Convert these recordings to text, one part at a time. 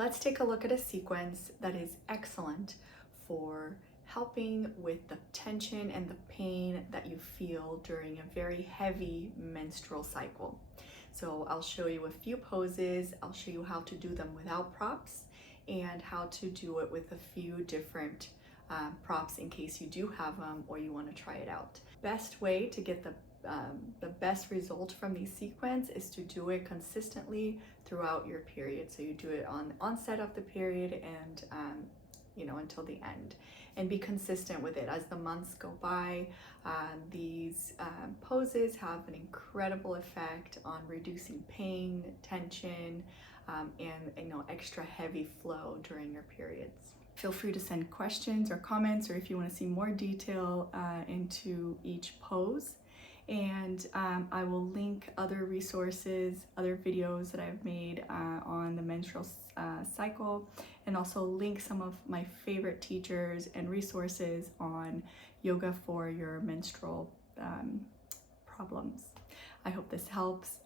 Let's take a look at a sequence that is excellent for helping with the tension and the pain that you feel during a very heavy menstrual cycle. So I'll show you a few poses, I'll show you how to do them without props, and how to do it with a few different props in case you do have them or you want to try it out. Best way to get the best result from these sequence is to do it consistently throughout your period. So you do it on the onset of the period and until the end, and be consistent with it as the months go by. These poses have an incredible effect on reducing pain, tension, and extra heavy flow during your periods. Feel free to send questions or comments, or if you want to see more detail into each pose. And I will link other resources, other videos that I've made on the menstrual cycle, and also link some of my favorite teachers and resources on yoga for your menstrual problems. I hope this helps.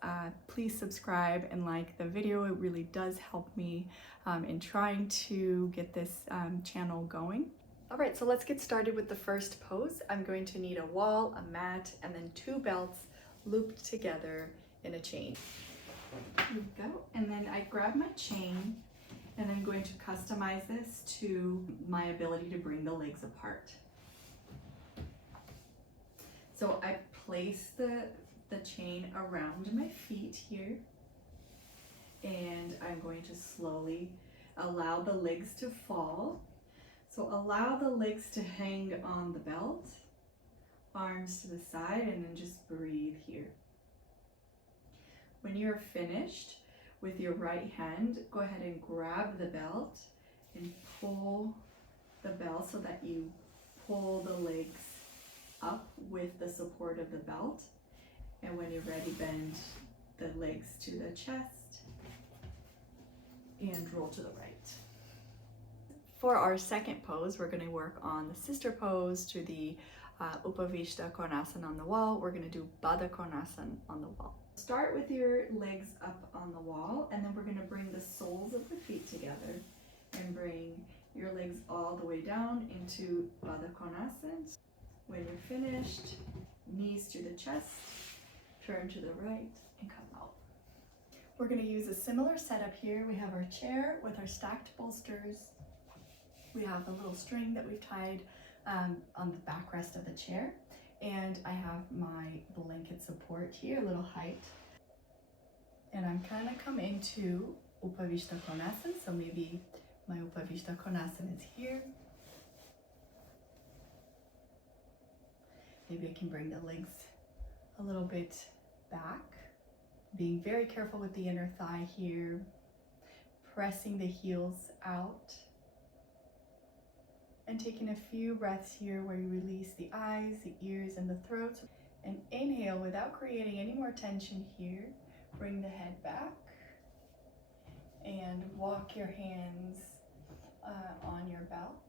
Please subscribe and like the video. It really does help me in trying to get this channel going. All right, so let's get started with the first pose. I'm going to need a wall, a mat, and then 2 belts looped together in a chain. Here we go. And then I grab my chain, and I'm going to customize this to my ability to bring the legs apart. So I place the chain around my feet here, and I'm going to slowly allow the legs to fall. So allow the legs to hang on the belt, arms to the side, and then just breathe here. When you're finished with your right hand, go ahead and grab the belt and pull the belt so that you pull the legs up with the support of the belt. And when you're ready, bend the legs to the chest and roll to the right. For our second pose, we're going to work on the sister pose to the Upavishta Konasana on the wall. We're going to do Baddha Konasana on the wall. Start with your legs up on the wall, and then we're going to bring the soles of the feet together and bring your legs all the way down into Baddha Konasana. When you're finished, knees to the chest, turn to the right, and come out. We're going to use a similar setup here. We have our chair with our stacked bolsters. We have the little string that we've tied on the backrest of the chair. And I have my blanket support here, a little height. And I'm kind of come into Upavishta Konasana. So maybe my Upavishta Konasana is here. Maybe I can bring the legs a little bit back. Being very careful with the inner thigh here. Pressing the heels out. And taking a few breaths here where you release the eyes, the ears, and the throat. And inhale without creating any more tension here. Bring the head back. And walk your hands on your belt,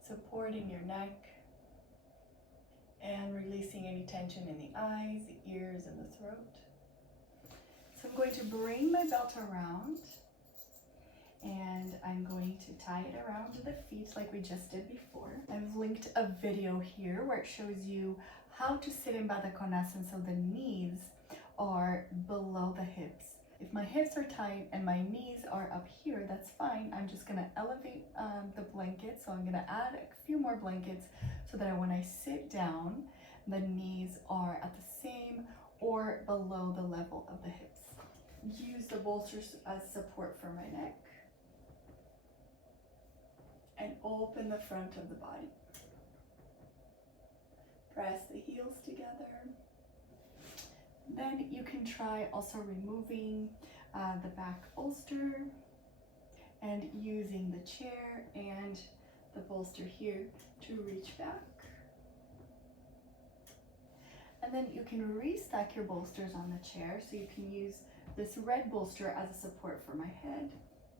supporting your neck. And releasing any tension in the eyes, the ears, and the throat. So I'm going to bring my belt around. And I'm going to tie it around the feet like we just did before. I've linked a video here where it shows you how to sit in Baddha Konasana so the knees are below the hips. If my hips are tight and my knees are up here, that's fine. I'm just gonna elevate the blanket. So I'm gonna add a few more blankets so that when I sit down, the knees are at the same or below the level of the hips. Use the bolsters as support for my neck. And open the front of the body. Press the heels together. Then you can try also removing the back bolster and using the chair and the bolster here to reach back. And then you can restack your bolsters on the chair, so you can use this red bolster as a support for my head.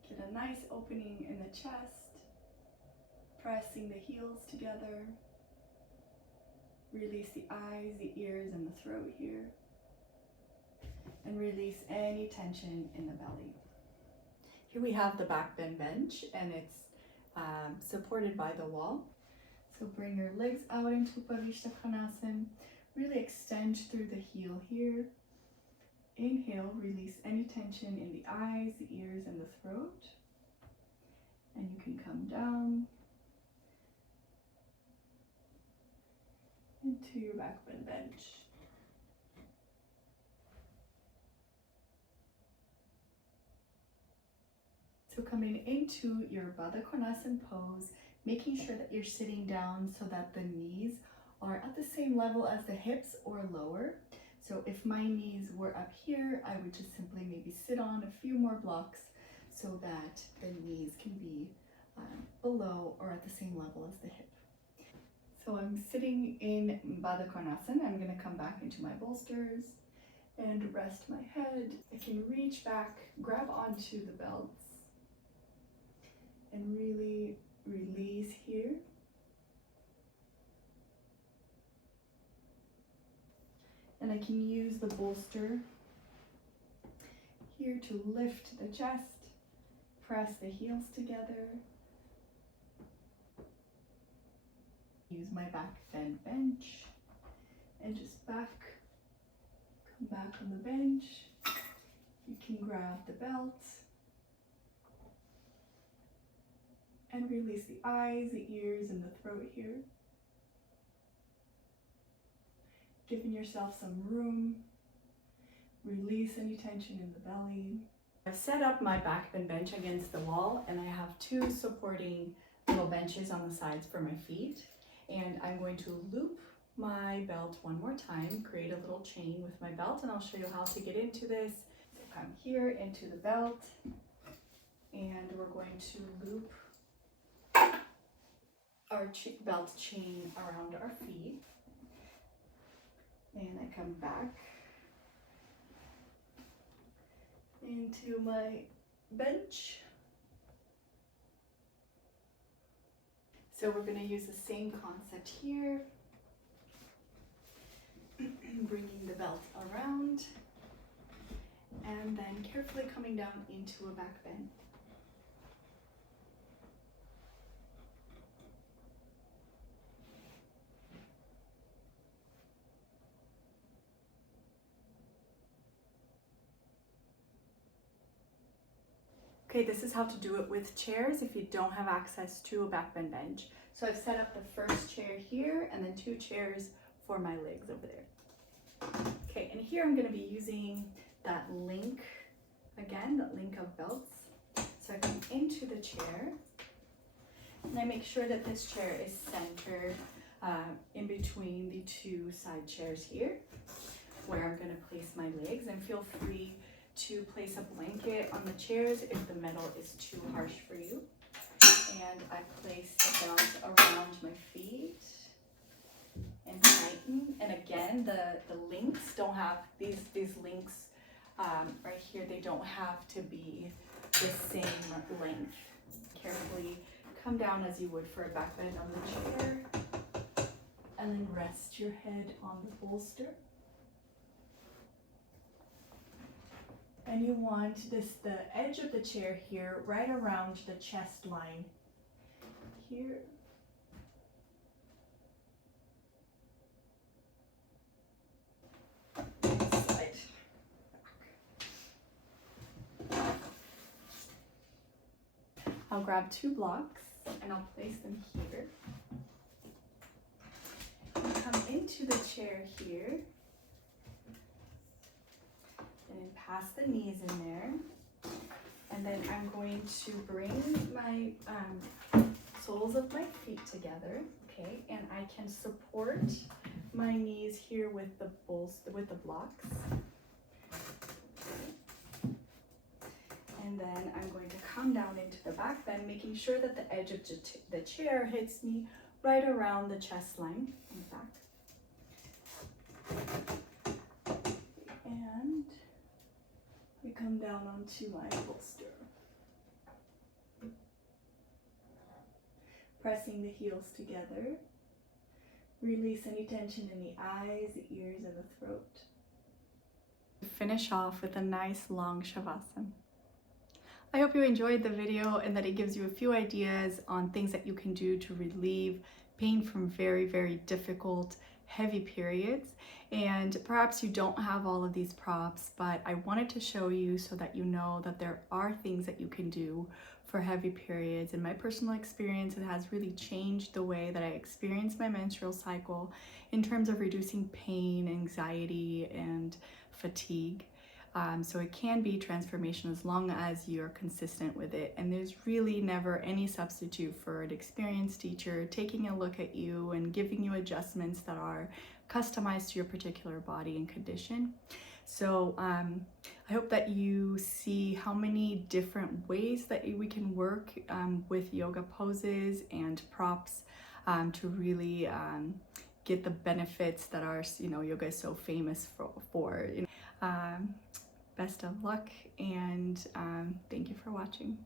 Get a nice opening in the chest. Pressing the heels together. Release the eyes, the ears, and the throat here. And release any tension in the belly. Here we have the back bend bench, and it's supported by the wall. So bring your legs out into Upavishta Konasana. Really extend through the heel here. Inhale, release any tension in the eyes, the ears, and the throat. And you can come down into your back bend bench. So coming into your Baddha Konasana pose, making sure that you're sitting down so that the knees are at the same level as the hips or lower. So if my knees were up here, I would just simply maybe sit on a few more blocks so that the knees can be below or at the same level as the hip. So I'm sitting in Baddha Konasana. I'm going to come back into my bolsters and rest my head. I can reach back, grab onto the belts, and really release here. And I can use the bolster here to lift the chest, press the heels together. Use my back bend bench and just come back on the bench. You can grab the belt and release the eyes, the ears, and the throat here. Giving yourself some room. Release any tension in the belly. I've set up my back bend bench against the wall, and I have two supporting little benches on the sides for my feet. And I'm going to loop my belt one more time, create a little chain with my belt, and I'll show you how to get into this. So come here into the belt, and we're going to loop our belt chain around our feet. And I come back into my bench. So we're going to use the same concept here, bringing the belt around and then carefully coming down into a back bend. Okay, this is how to do it with chairs if you don't have access to a back bend bench. So I've set up the first chair here and then two chairs for my legs over there. Okay, and here I'm going to be using that link, again, that link of belts. So I come into the chair and I make sure that this chair is centered in between the two side chairs here, where I'm going to place my legs, and feel free to place a blanket on the chairs if the metal is too harsh for you. And I place the belt around my feet and tighten. And again, the links don't have, these links right here, they don't have to be the same length. Carefully come down as you would for a back bend on the chair, and then rest your head on the bolster. And you want the edge of the chair here, right around the chest line here. Side back. I'll grab two blocks and I'll place them here. I'll come into the chair here. And pass the knees in there, and then I'm going to bring my soles of my feet together, okay, and I can support my knees here with the blocks, and then I'm going to come down into the back bend, making sure that the edge of the chair hits me right around the chest line in the back. And I come down onto my bolster, pressing the heels together. Release any tension in the eyes, the ears, and the throat. Finish off with a nice long shavasana. I hope you enjoyed the video and that it gives you a few ideas on things that you can do to relieve pain from very, very difficult, heavy periods. And perhaps you don't have all of these props, but I wanted to show you so that you know that there are things that you can do for heavy periods. In my personal experience, it has really changed the way that I experience my menstrual cycle in terms of reducing pain, anxiety, and fatigue. So it can be transformation as long as you're consistent with it. And there's really never any substitute for an experienced teacher taking a look at you and giving you adjustments that are customized to your particular body and condition. So I hope that you see how many different ways that we can work with yoga poses and props to really get the benefits that are, yoga is so famous for. Best of luck, and thank you for watching.